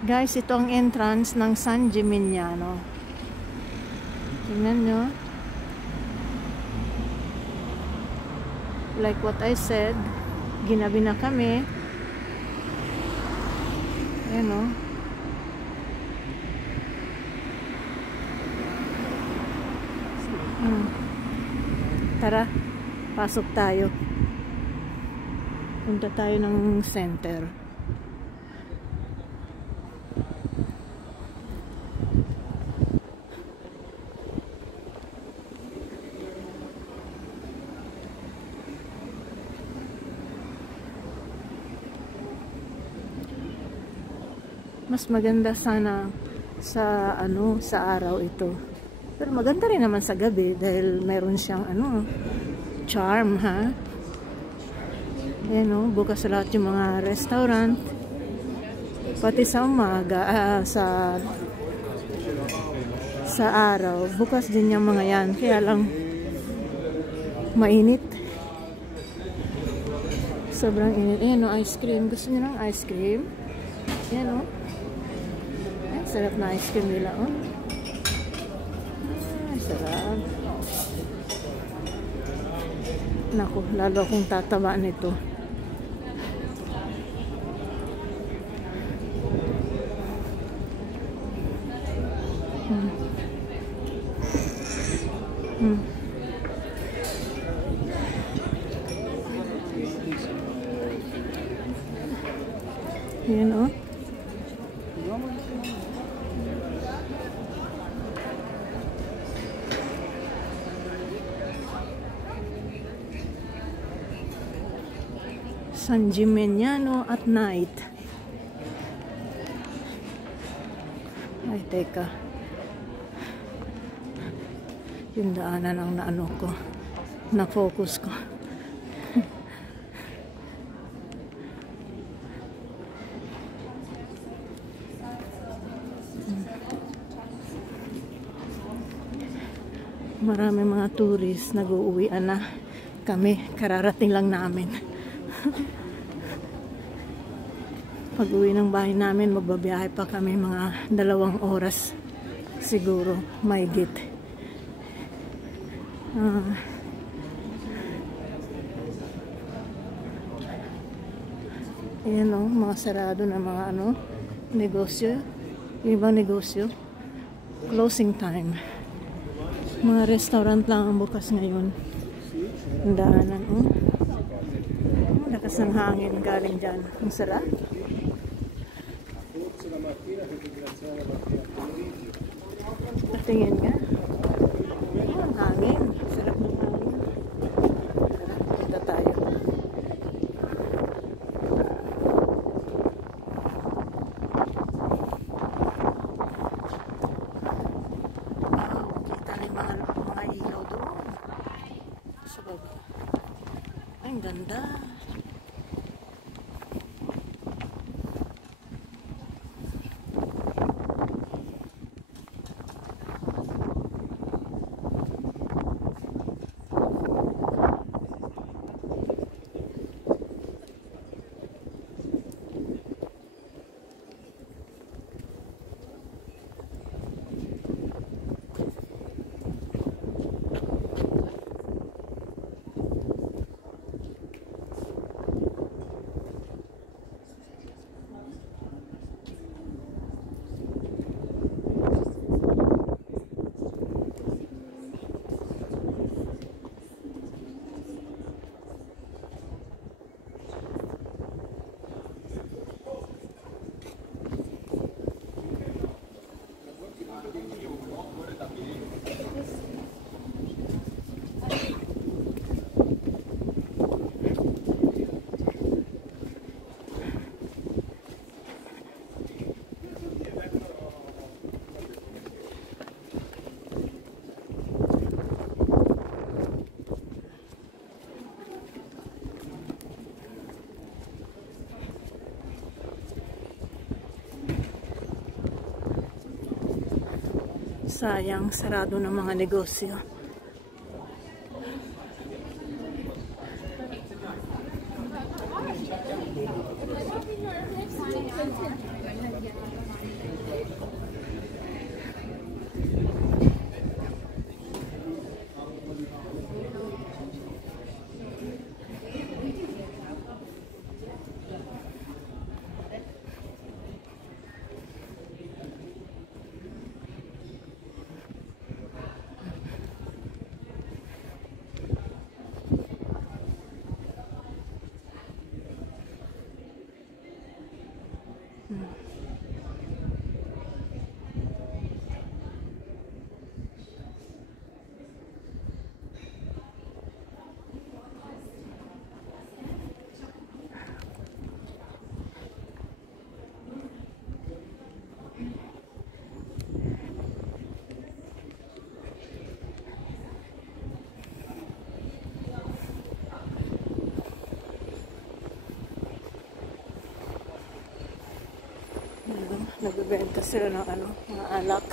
Guys, ito ang entrance ng San Gimignano. Tingnan nyo. Like what I said, ginabi na kami. Ayan o. Tara, pasok tayo. Punta tayo ng center. Mas maganda sana sa sa araw ito. Pero maganda rin naman sa gabi dahil mayroon siyang charm, ha. Ayan, bukas lahat yung mga restaurant. Pati sa umaga, sa araw, bukas din yung mga yan. Kaya lang mainit. Sobrang init. Ayan, ice cream. Gusto niyo ng ice cream? Ayan, sarap na ice cream nila, sarap. Naku, lalo akong tataba nito. Yan, San Gimignano at night. Ay, teka. Yung daanan ang na-focus ko. Marami mga tourist nag-uuwian na. Kami, kararating lang namin. Pag-uwi ng bahay namin, magbabiyahe pa kami mga 2 oras siguro, mahigit. Ayan, mga sarado na mga negosyo. Yung ibang negosyo, closing time. Mga restaurant lang ang bukas ngayon. Ang daanan, lakas ng hangin galing dyan. Ang sarap. Patingin nga. Ang hangin. Sarap ng hangin. Punta tayo. Kita rin mga ilaw doon. Sa baba. Ang ganda. Sayang, sarado ng mga negosyo. Nagbebenta sila ng ano, mga alak.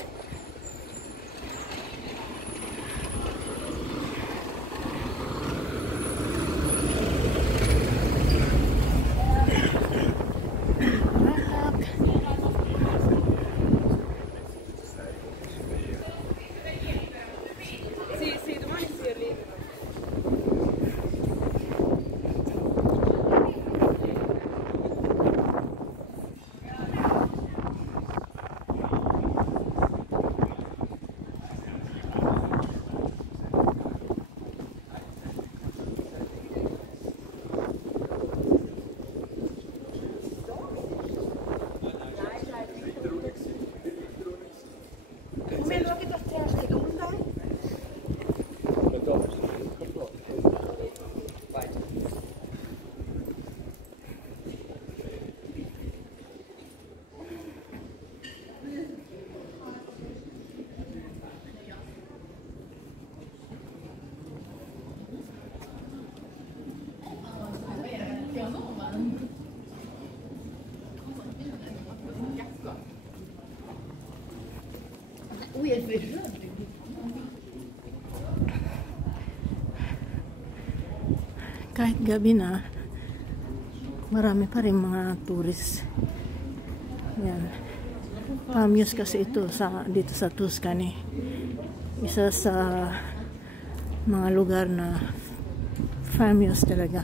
Oui, elle fait jeune. Kahit gabi na, marami pa rin mga tourist. Yan. Famous kasi ito dito sa Tuscany. Isa sa mga lugar na famous talaga.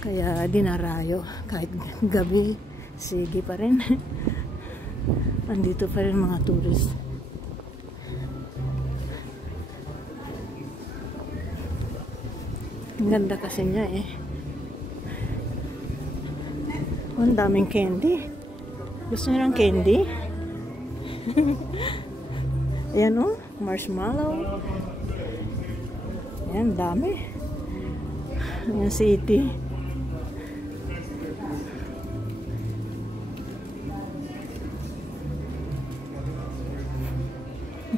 Kaya dinarayo. Kahit gabi, sige pa rin. Andito pa rin mga tourist. Ang ganda kasi niya eh. Ang daming candy. Gusto niyo ng candy? Ayan o, marshmallow. Ayan, dami. Ayan, city.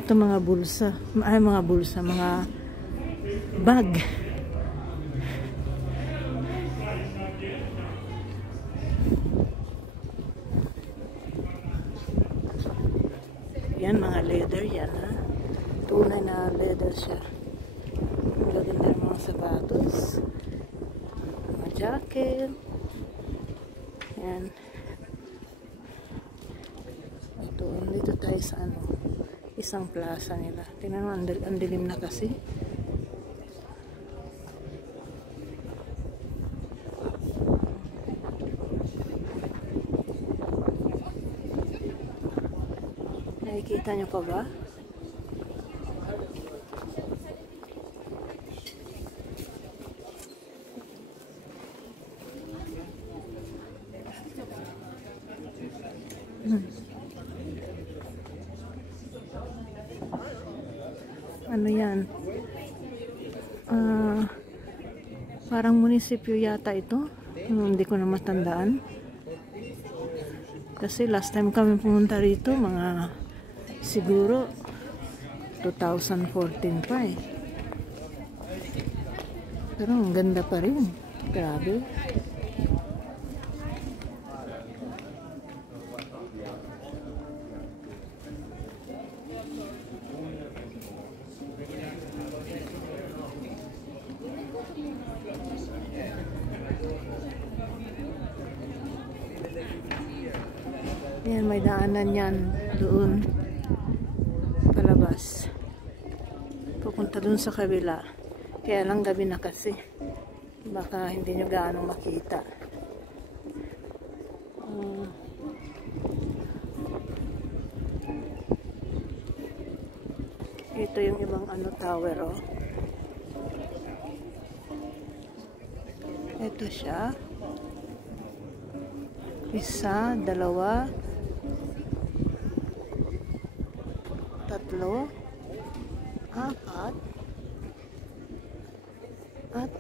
Ito mga bulsa. Mga bag. Yan, mga leather yan, ha? Tunay na leather siya. Ang gaganda ng mga sapatos. Mga jacket. Yan. Ito, dito tayo sa ano, isang plaza nila. Tingnan mo, ang dilim na kasi. Nakikita nyo pa ba? Ano yan? Parang munisipyo yata ito. Hindi ko na matandaan. Kasi last time kami pumunta rito, mga siguro 2014 pa eh. Pero ang ganda pa rin. Grabe. Ayan, may daanan yan doon palabas. Pupunta doon sa kabila. Kaya lang gabi na kasi. Baka hindi nyo gaano makita. Ito yung ibang tower, oh. Ito siya. Isa, dalawa, tatlo, apat, at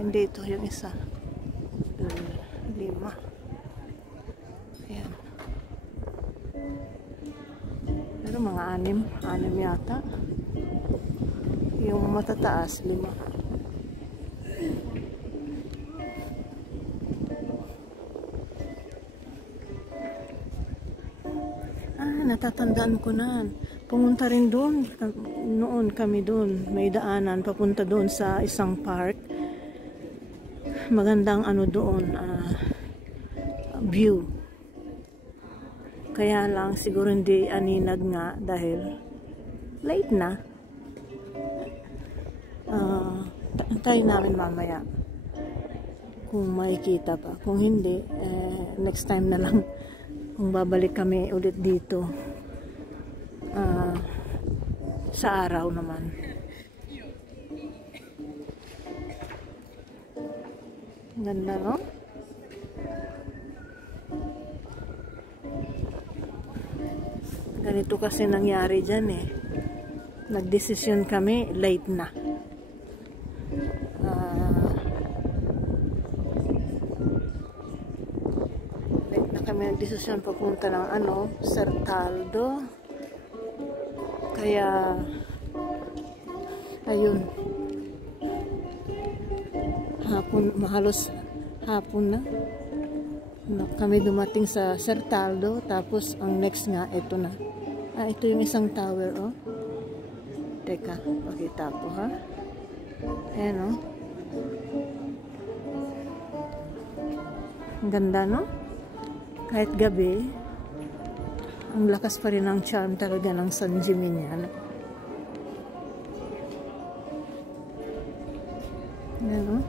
hindi ito yung isa. 5. Ayan. Pero mga 6 yata. Yung matataas 5. Natatandaan ko na. Pumunta rin doon. Noon kami doon. May daanan papunta doon sa isang park. Magandang doon. View. Kaya lang siguro hindi aninag nga dahil late na. Antayin namin mamaya. Kung makikita pa. Kung hindi, next time na lang. Kung babalik kami ulit dito sa araw naman. Ganda, no? Ganito kasi nangyari dyan eh. Nagdesisyon kami, late na. Kami nagdesisyon papunta ng Certaldo. Kaya ayun, halos hapon na kami dumating sa Certaldo. Tapos ang next nga ito na. Ito yung isang tower, oh. Teka, pakita ko, ha. Ayan, oh. Ang ganda, no? Kahit gabi, ang lakas pa rin ang charm talaga ng San Gimignano. Ayan, oh.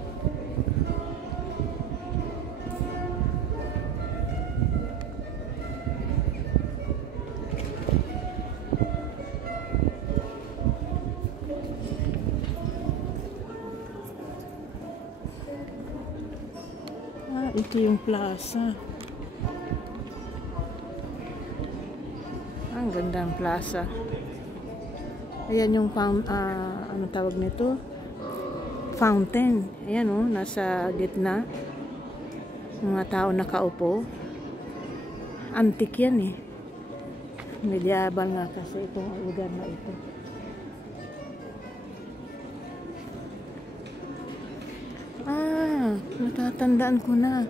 Ito yung plaza. Ang ganda ng plaza. Ayan yung ano tawag nito? Fountain. Ayan, oh, nasa gitna. Mga tao nakaupo. Antique yan eh. Medieval nga kasi itong lugar na ito. Natatandaan ko na.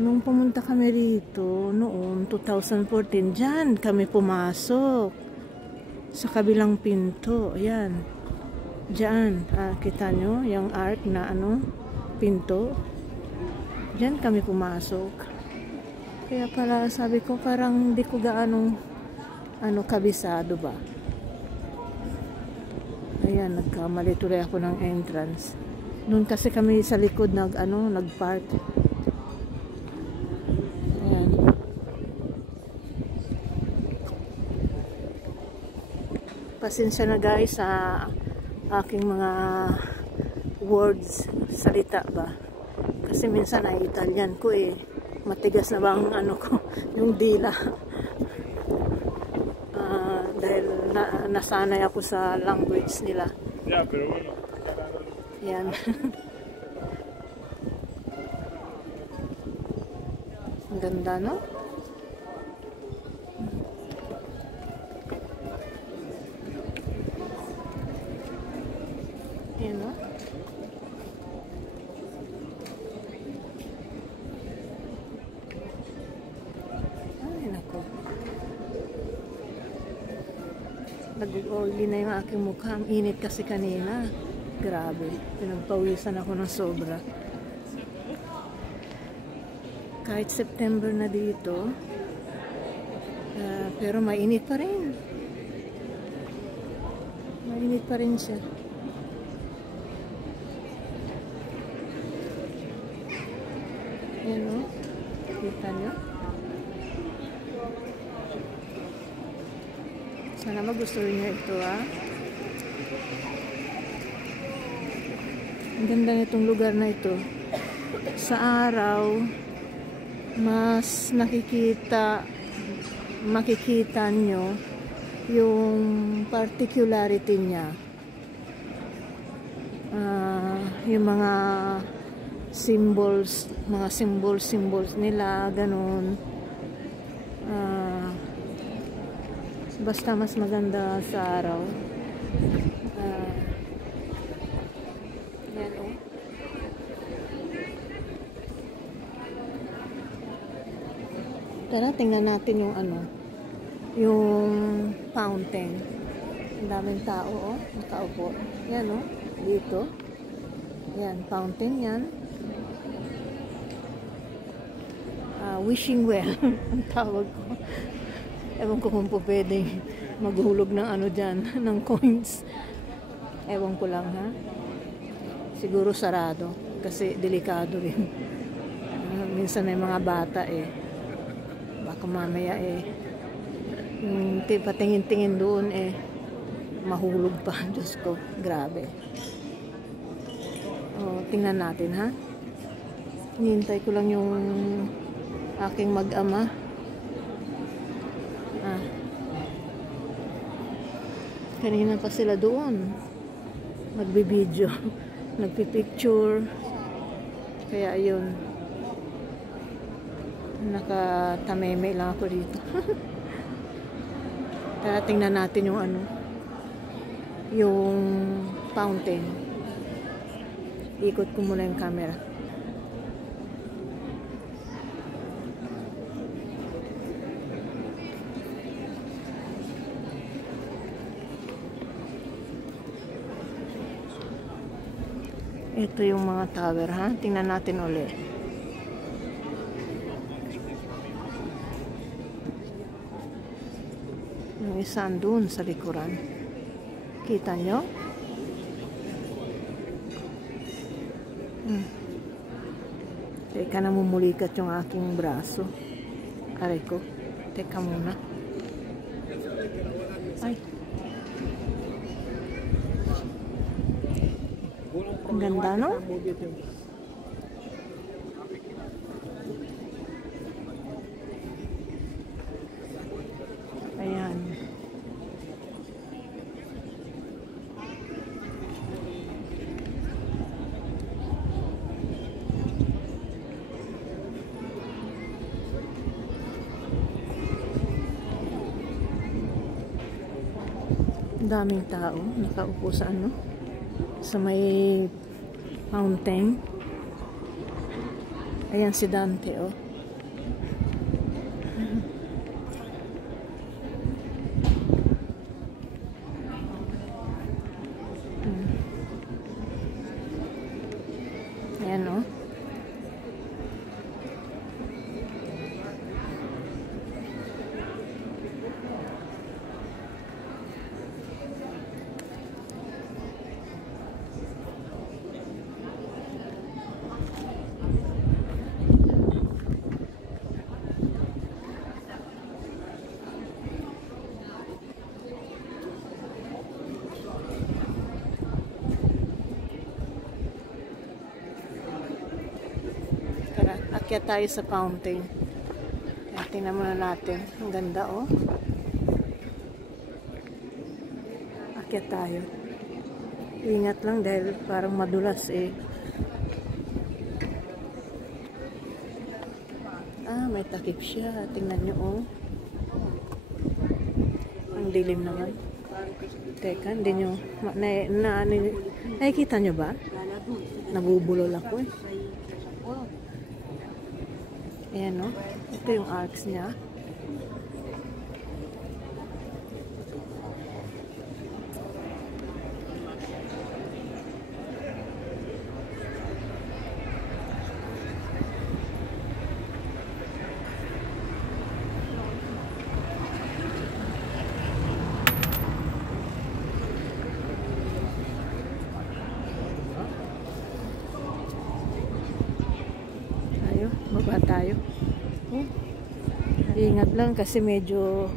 Nung pumunta kami rito, noon, 2014, dyan kami pumasok. Sa kabilang pinto. Ayan. Dyan. Kita nyo? Yung arc na pinto. Dyan kami pumasok. Kaya pala sabi ko parang di ko gaanong kabisado ba. Ayan, nagkamali tuloy ako ng entrance. Noon kasi kami sa likod nag-park. Ayan. Pasensya na guys sa aking mga words, salita ba. Kasi minsan ay Italian ko eh. Matigas na bang ko, yung dila. Dahil nasanay ako sa language nila. Yeah, pero bueno. Yan. Ang ganda, no? Yan, no? Ay, nako. Nag-oily na yung aking mukha. Ang init kasi kanina. Grabe, pinagpawisan ako ng sobra. Kahit September na dito, pero mainit pa rin. Mainit pa rin siya. Yan o. Kita nyo? Sana magustuhin nyo ito, ha. Ang ganda nitong lugar na ito. Sa araw, mas makikita nyo yung particularity niya. Yung mga symbols nila, ganun. Basta mas maganda sa araw. Yan o. Tara, tingnan natin yung yung fountain. Ang daming tao, oh, nakaupo. Yan, oh, dito. Yan, fountain yan. Wishing well, ang tawag ko. Ewan ko kung po pwedeng maghulog ng dyan, ng coins. Ewan ko lang, ha. Siguro sarado, kasi delikado rin. Minsan may mga bata, baka mamaya, patingin-tingin doon, mahulog pa. Diyos ko, grabe. Tingnan natin, ha. Hinihintay ko lang yung aking mag-ama. Kanina pa sila doon. Nagbibideo. Nagpipicture. Kaya ayun. Nakatameme lang ako dito. Kaya tingnan natin yung yung fountain. Ikot ko muna yung camera. Ito yung mga tower, ha? Tingnan natin ulit. Yung isa doon sa likuran. Kita nyo? Teka, namumulikat yung aking braso. Aray ko. Teka muna. Ay. Ang ganda, no? Ayan. Ang daming tao nakaupo sa sa may fountain. Ayan si Dante, oh. Ayan, oh. Akyat tayo sa fountain. Tingnan muna natin. Ang ganda, oh. Akyat tayo. Ingat lang dahil parang madulas, may takip siya. Tingnan nyo, oh. Ang dilim naman. Teka, hindi nyo nakikita nyo ba? Nabubulol ako, Ayan, no? Ito yung arcs niya. tayo. Baba tayo. Oh. Ingat lang kasi medyo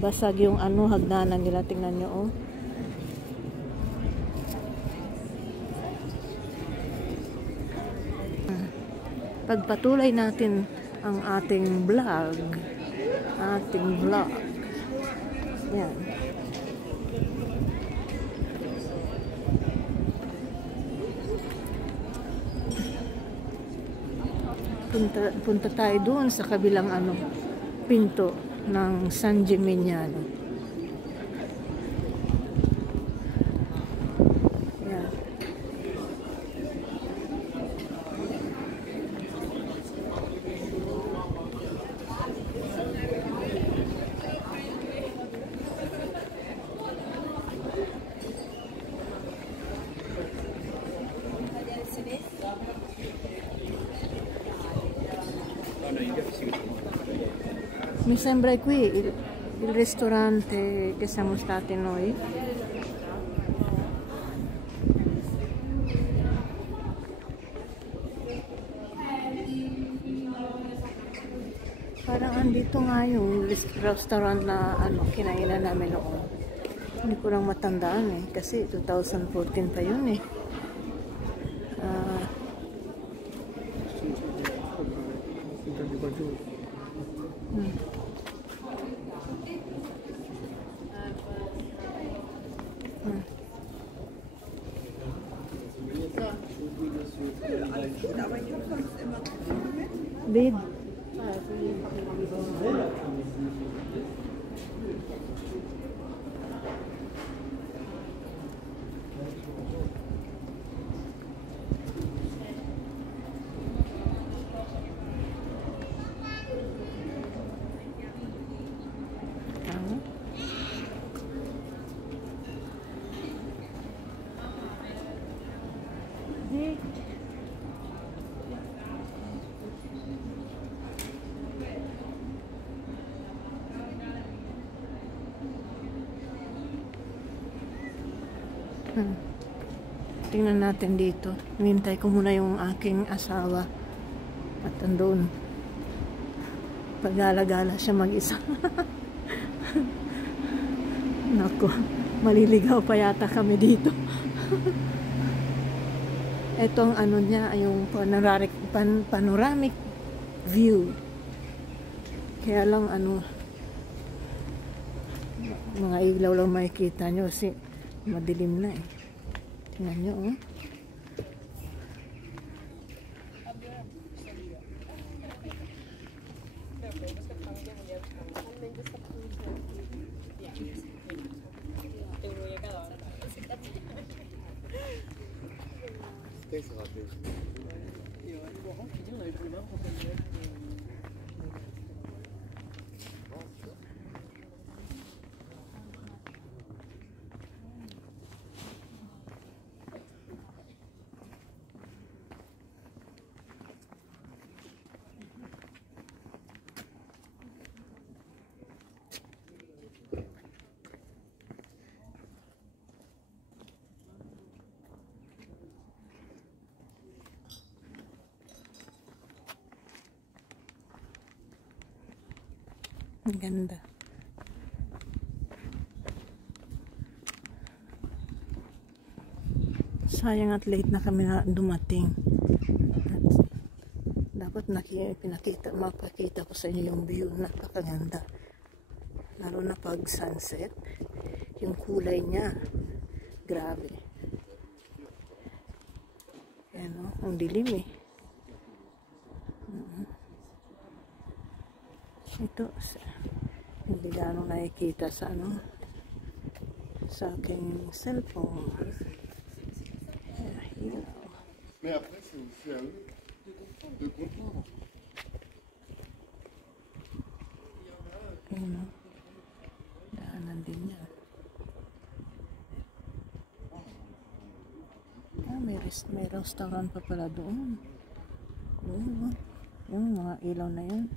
basag yung ano, hagdanan nila. Tingnan nyo, oh. Pagpatuloy natin ang ating vlog. Yan. Punta tayo doon sa kabilang ano, pinto ng San Gimignano. Yan. Mi sembra qui il ristorante che siamo stati noi. Parang andito nga yung restaurant na ano, kinainan namin noon. Hindi ko lang matandaan eh, kasi 2014 pa yun eh. Bid. Tingnan natin dito. Hinintay ko muna yung aking asawa. At andun. Pagala-gala siya mag-isa. Nako, maliligaw pa yata kami dito. Etong ano niya, yung panoramic view. Kaya lang ano, mga ilaw lang makikita nyo kasi madilim na eh. Tingnan nyo, oh. Ang ganda. Sayang at late na kami na dumating. Dapat mapakita ko sa inyo yung view. Napakaganda. Lalo na pag sunset. Yung kulay niya. Grabe. Yan o. Ang dilim eh. Ito, hindi gano'ng nakikita sa ano, sa aking cellphone. Mais après, c'est aussi à eux de comprendre. Ano, daanan din yan. May restaurant pa pala doon. Yung mga ilaw na yan.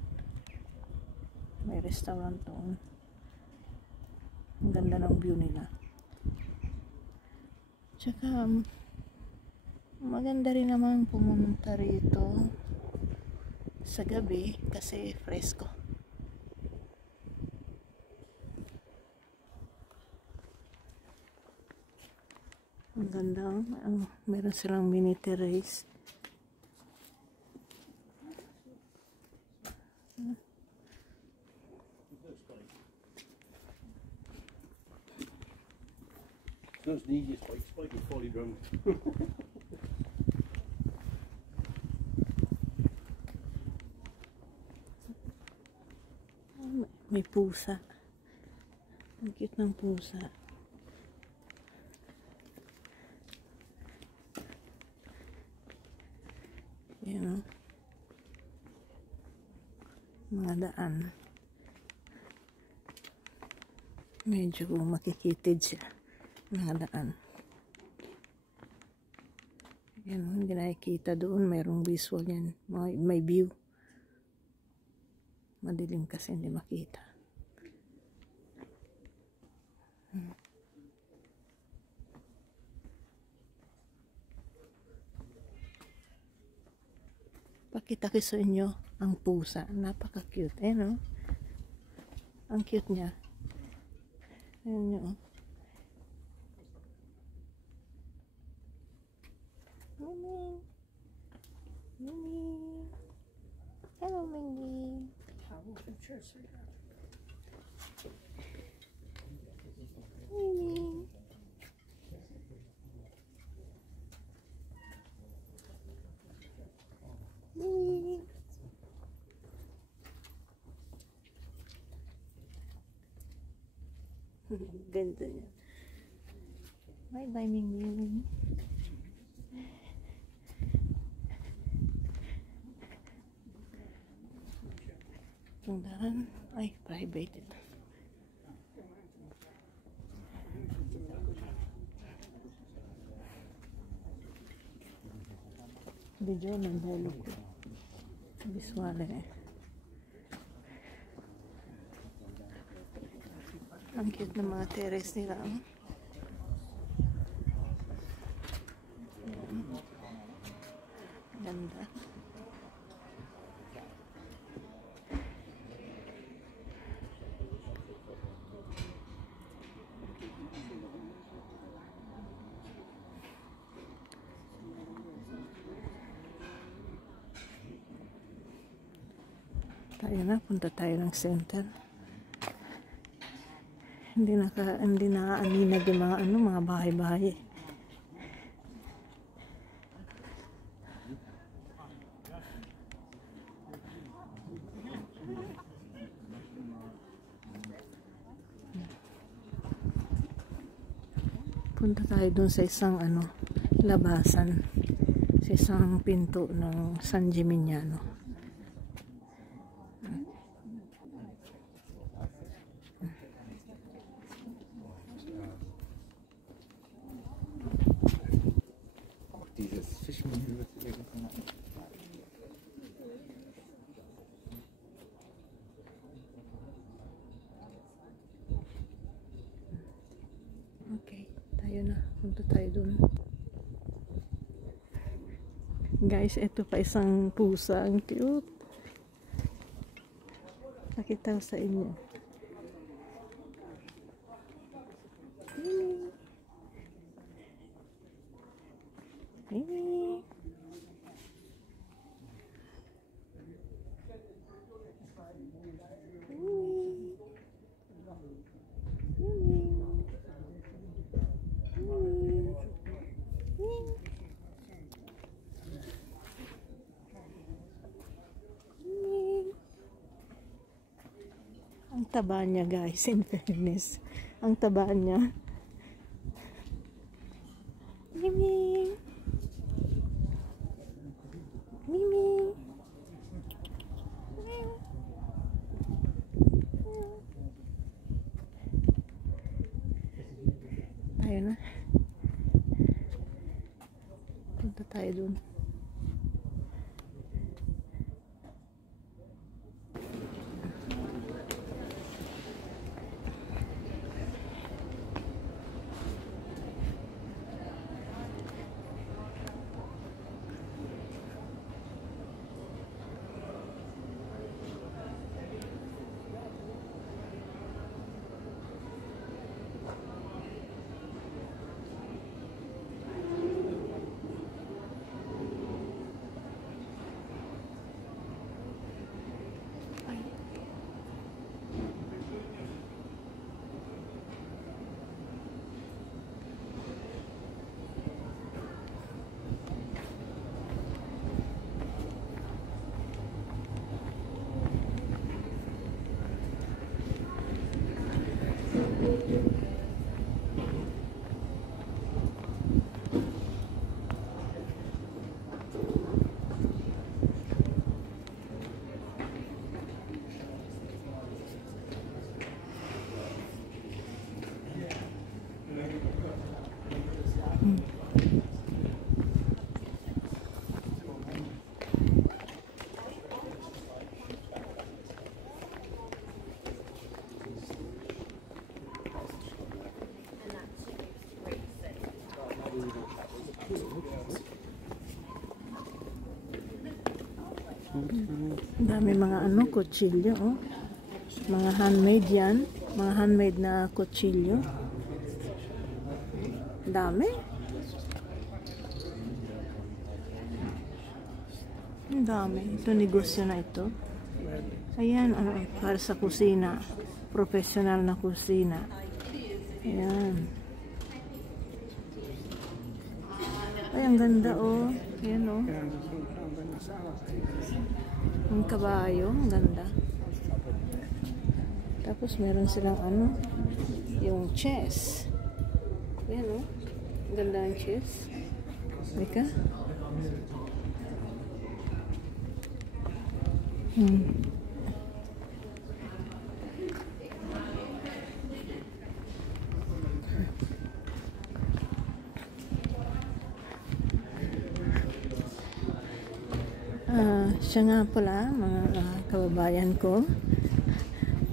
May restaurant doon. Ang ganda ng view nila. Tsaka maganda rin naman pumunta rito. sa gabi kasi fresco. Ang ganda, meron silang mini terrace. It's the easiest bike, spike is fully ground. May pusa. Ang cute ng pusa. Yan o. Mga daan. Medyo makikitid siya. Mga daan. Yan o, hindi nakikita doon. Mayroong visual yan. May view. Madilim kasi hindi makita. Pakita ko sa inyo ang pusa. Napaka-cute. Eh, no? Ang cute niya. Ayan nyo. Mimi. Mimi. Hello, Mindy. Mimi. Mimi. Ganda niya. Bye-bye, Mimi. Ang daan ay private ito. Video ng dalo ko. Visual eh. Ang cute ng mga terrace nila. Ganda. Tayo na, punta tayo ng center. Hindi na aninag yung mga mga bahay-bahay. Punta tayo dun sa isang labasan. Sa isang pinto ng San Gimignano. Okay, tayo na. Punta tayo dun. Guys, ito pa isang pusa. Ang cute. Nakita ko sa inyo. Mimi. Ang taba niya, guys, in fairness. Ang taba niya. Mimi. Mimi. Tayo na. Punta tayo dun. Dami mga ano, kutsilyo, oh. Mga handmade yan. Mga handmade na kutsilyo. Dami. Ang dami. Ito negosyo na ito. Ayan, ano, para sa kusina. Professional na kusina. Ayan. Ay, ang ganda, oh. Ayan, oh. Ang kabayo, ang ganda. Tapos meron silang ano, yung chess. Ayan, oh. Ang ganda ang chess. Mika? Siya nga pala, mga kababayan ko,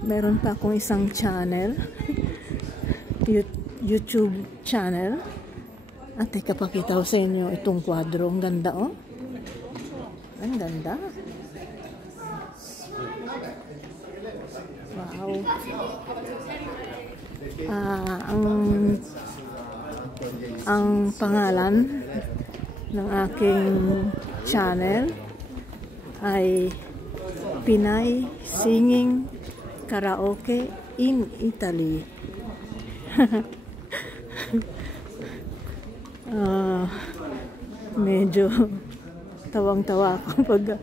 meron pa akong isang channel, YouTube channel. At teka, pakita ko sa inyo itong kwadro. Ang ganda, oh. Ang ganda. Wow. Ang pangalan ng aking channel ay Pinay Singing Karaoke in Italy. Medyo tawang-tawa ako pag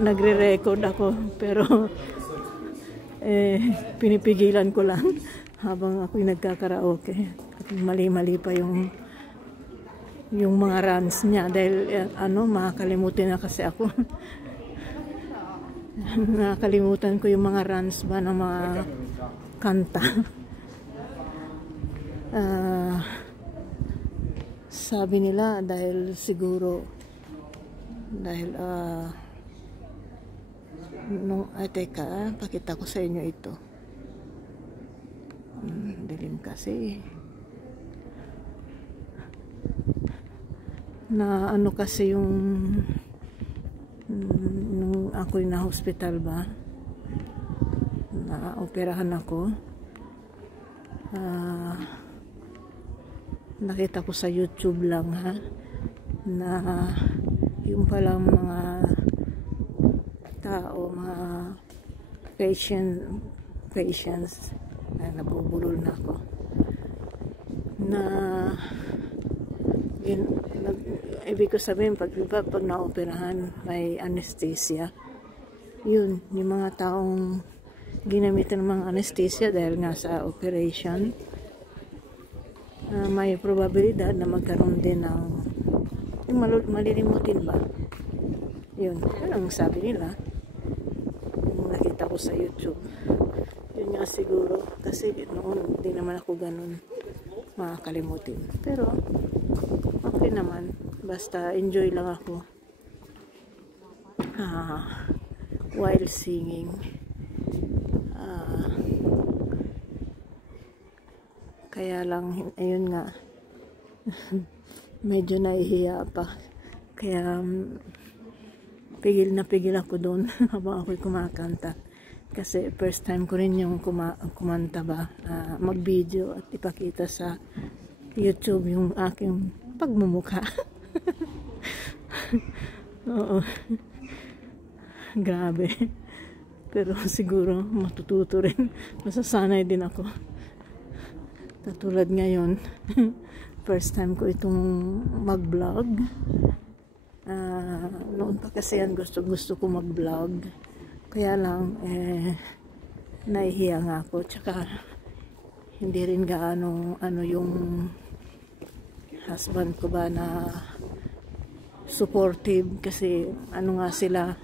nagre-record ako, pero pinipigilan ko lang habang ako'y nagkakaraoke. At mali-mali pa yung mga runs niya dahil makakalimutan na kasi ako. Nakakalimutan ko yung mga runs ba ng mga kanta. Sabi nila dahil teka, pakita ko sa inyo ito. Dilim kasi. Na ano kasi yung nung ako'y na hospital ba, na operahan ako, nakita ko sa YouTube lang, ha, na yung palang mga tao, mga patients, nabubulol na ako, na ibig ko sabihin, pag naoperahan, may anesthesia. Yun, yung mga taong ginamitan ng mga anesthesia dahil nga sa operation, may probabilidad na magkaroon din ng yung malilimutin ba. Yun, yun ang sabi nila. Yung nakita ko sa YouTube. Yun nga siguro, kasi noon hindi naman ako ganun makakalimutin. Pero okay naman, basta enjoy lang ako while singing. Kaya lang, ayun nga, medyo nahihiya pa, kaya pigil na pigil ako doon habang ako'y kumakanta, kasi first time ko rin yung kumanta ba, mag-video at ipakita sa YouTube yung aking pagmumukha. Oo. Grabe. Pero siguro matututo rin. Masasanay din ako. Katulad ngayon, first time ko itong mag-vlog. Noon pa kasi yan, gusto ko mag-vlog. Kaya lang, nahihiya nga ako. Tsaka, hindi rin gaano yung husband ko ba na supportive, kasi nga sila,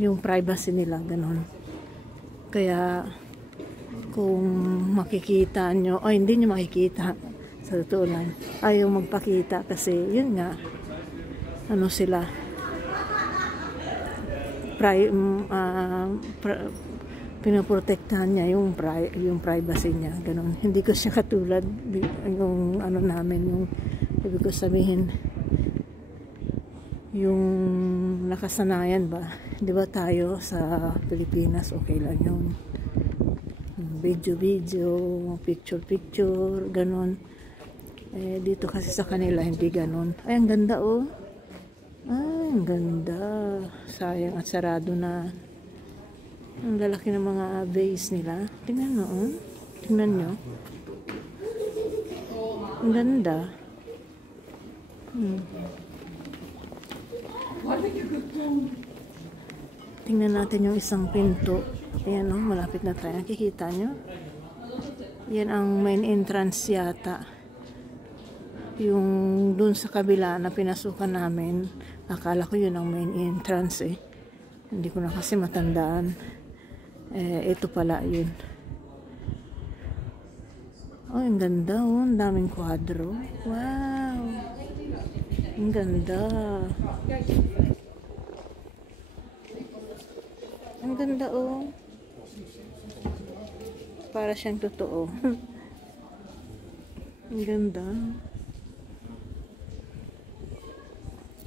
yung privacy nila, ganon. Kaya kung makikita nyo, hindi nyo makikita, sa totoo lang, ayaw magpakita kasi yun nga, sila, pinaprotektahan niya yung privacy niya, ganon. Hindi ko siya katulad yung namin, yung ibig ko sabihin, yung nakasanayan ba, di ba tayo sa Pilipinas okay lang yun, video, picture, ganon. Eh, dito kasi sa kanila hindi ganon. Ay, ang ganda oh. Ay, ang ganda. Sayang at sarado na. Ang lalaki ng mga vase nila. Tingnan mo oh. Tingnan nyo. Ang ganda. Tingnan natin yung isang pinto. Ayan oh, malapit na tayo. Nakikita nyo? Yan ang main entrance yata. Yung dun sa kabila na pinasukan namin, akala ko yun ang main entrance eh. Hindi ko na kasi matandaan. Ito pala yun. Oh, ang ganda oh. Ang daming kwadro. Wow! Ang ganda. Ang ganda oh. Para siyang totoo. Ang ganda.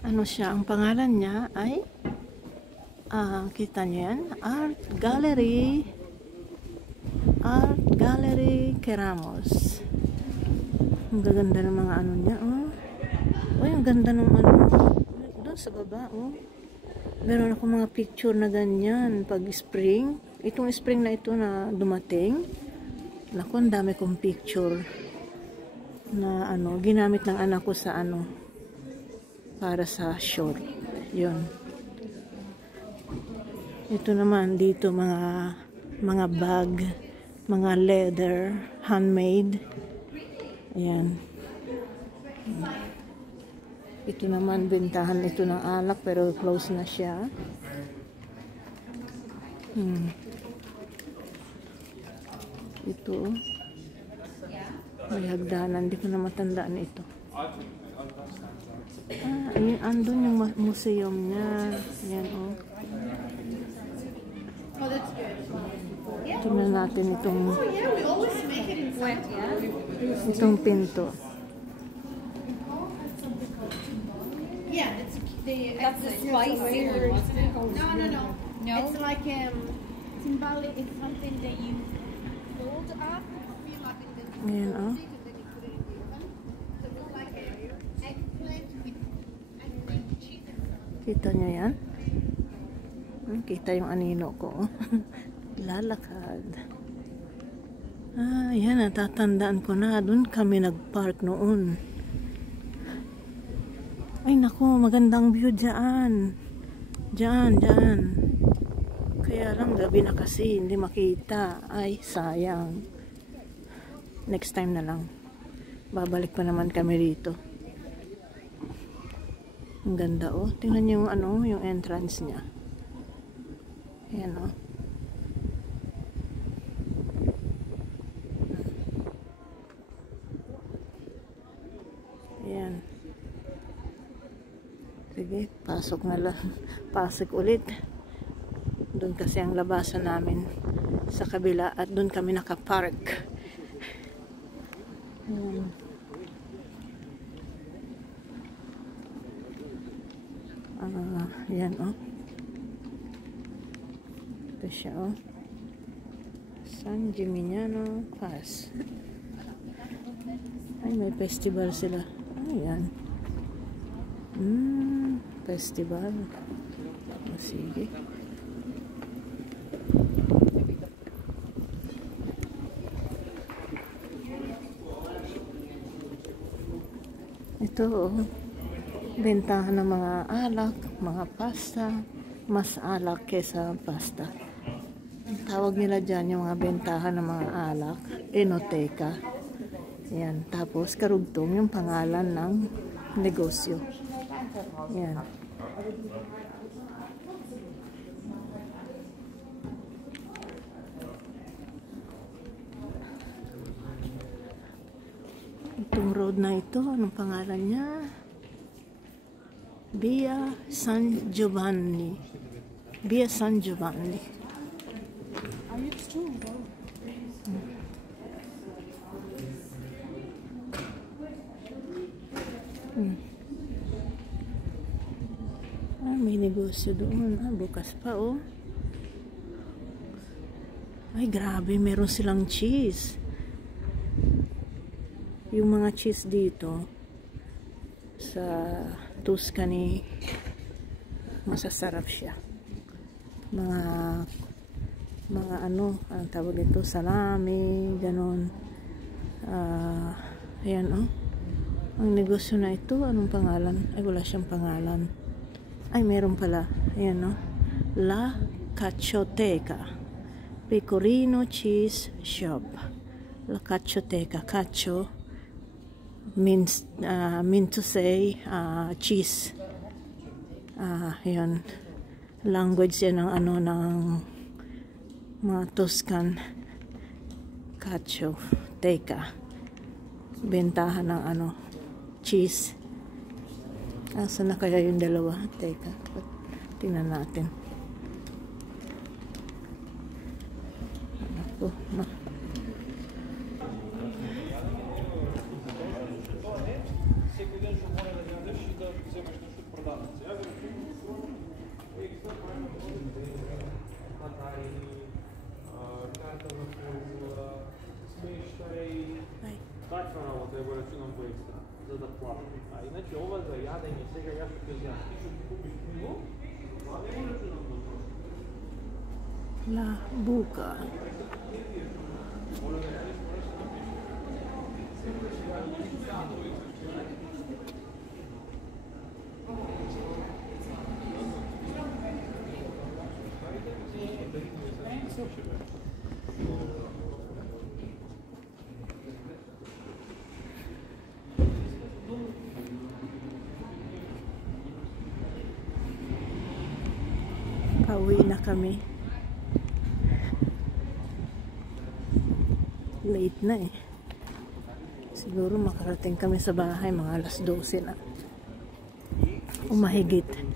Ano siya? Ang pangalan niya ay kita niyo yan? Art Gallery Keramos. Ang gaganda ng mga ano niya oh. Oh, ang ganda ng ano. Doon sa baba oh. Meron ako mga picture na ganyan pag spring. Itong spring na ito na dumating. Naku, ang dami kong picture na ano, ginamit ng anak ko sa ano, para sa short. Yun. Ito naman dito mga bag, mga leather, handmade. Ayan. Ito naman, bentahan ito ng alak pero close na siya. Ito. May hagdanan. Hindi ko na matandaan ito. Andun yung museum niya. Ayan oh. Oh, that's good. Tingnan natin itong Yeah, we always make it in wet, yeah? itong pinto. Yeah, that's the spicy one, wasn't it? No. No? It's like symbolic. It's something that you fold up. Ayan oh. Kita nyo yan? Kita yung anino ko. Lalakad. Yan. Natatandaan ko na. Doon kami nagpark noon. Ay naku, magandang view dyan. Dyan. Kaya lang gabi na kasi hindi makita. Ay, sayang. Next time na lang. Babalik pa naman kami rito. Ang ganda oh. Tingnan niyo yung ano, yung entrance niya. Ayan oh. Ayan. Sige, pasok na lang. Pasok ulit. Doon kasi ang labasan namin sa kabila at doon kami nakapark. Yan oh. Ito siya oh. San Gimignano Pass. Ay, may festival sila. Ayan. Festival. O, sige. Ito oh. Bentahan ng mga alak, mga pasta, mas alak kesa pasta. Tawag nila dyan yung mga bentahan ng mga alak, enoteca. Yan. Tapos karugtong yung pangalan ng negosyo. Yan. Itong road na ito, anong pangalan niya? Via San Giovanni. Via San Giovanni. negosyo doon. Bukas pa oh. Ay grabe, meron silang cheese. Yung mga cheese dito sa Tuscany, masasarap siya. Mga ano, ang tawag ito, salami, ganon. Ayan oh. Ang negosyo na ito, anong pangalan? Ay, wala siyang pangalan. Ay, meron pala. Ayan oh. La Caccioteca Pecorino Cheese Shop. La Caccioteca. Caccio means to say cheese. Ayan. Language yan ng ano, ng mga Tuscan. Caccioteca. Bentahan ng ano, cheese. Asa na kaya yung dalawa? Teka, tingnan natin. Ako, no. Качвано треба речином по екстра, за да плати. А иначе ова за јадење сега јас ќе ја купиш пиво, а не може речином по тоа. La Buca. Pauwi na kami. Late na eh. Siguro makarating kami sa bahay mga alas 12 na. Umahigit. Ay.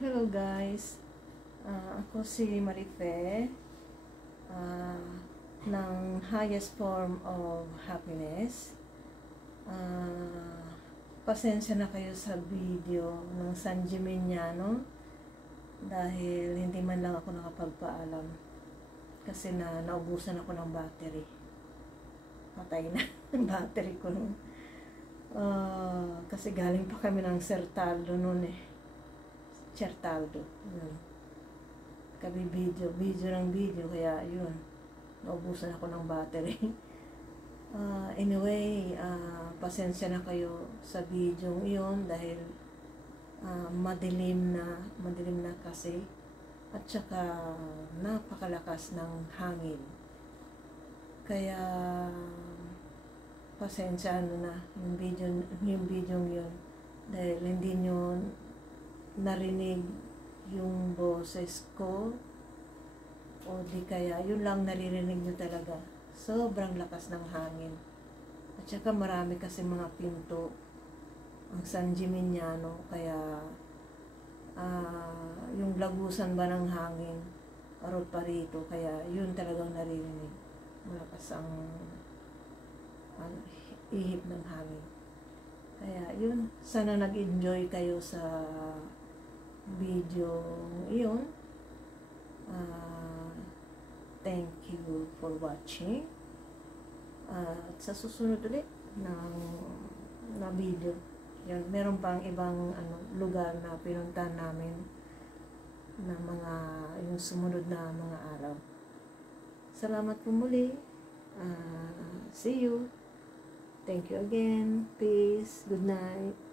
Hello guys, ako si Marife ng Highest Form of Happiness. Pasensya na kayo sa video ng San Gimignano dahil hindi man lang ako nakapagpaalam kasi naubusan ako ng battery. Patay na ang battery ko nun. Kasi galing pa kami ng Certaldo noon Certaldo. Yun. Kami video ng video, kaya yun. Naubusan ako ng battery. Anyway, pasensya na kayo sa video yun dahil madilim na kasi at saka napakalakas ng hangin. Kaya pasensya na yung video yun dahil hindi nyo narinig yung boses ko o di kaya yun lang naririnig nyo talaga. Sobrang lakas ng hangin at saka marami kasi mga pinto ang San Gimignano, kaya yung lagusan ba ng hangin arot pa rito, kaya yun talagang naririnig. Malakas ang ihip ng hangin. Kaya yun, sana nag-enjoy kayo sa video iyon. Thank you for watching. At sa susunod ulit na video, yun, meron pang ibang lugar na pinuntahan namin na yung sumunod na mga araw. Salamat po muli. See you. Thank you again. Peace. Good night.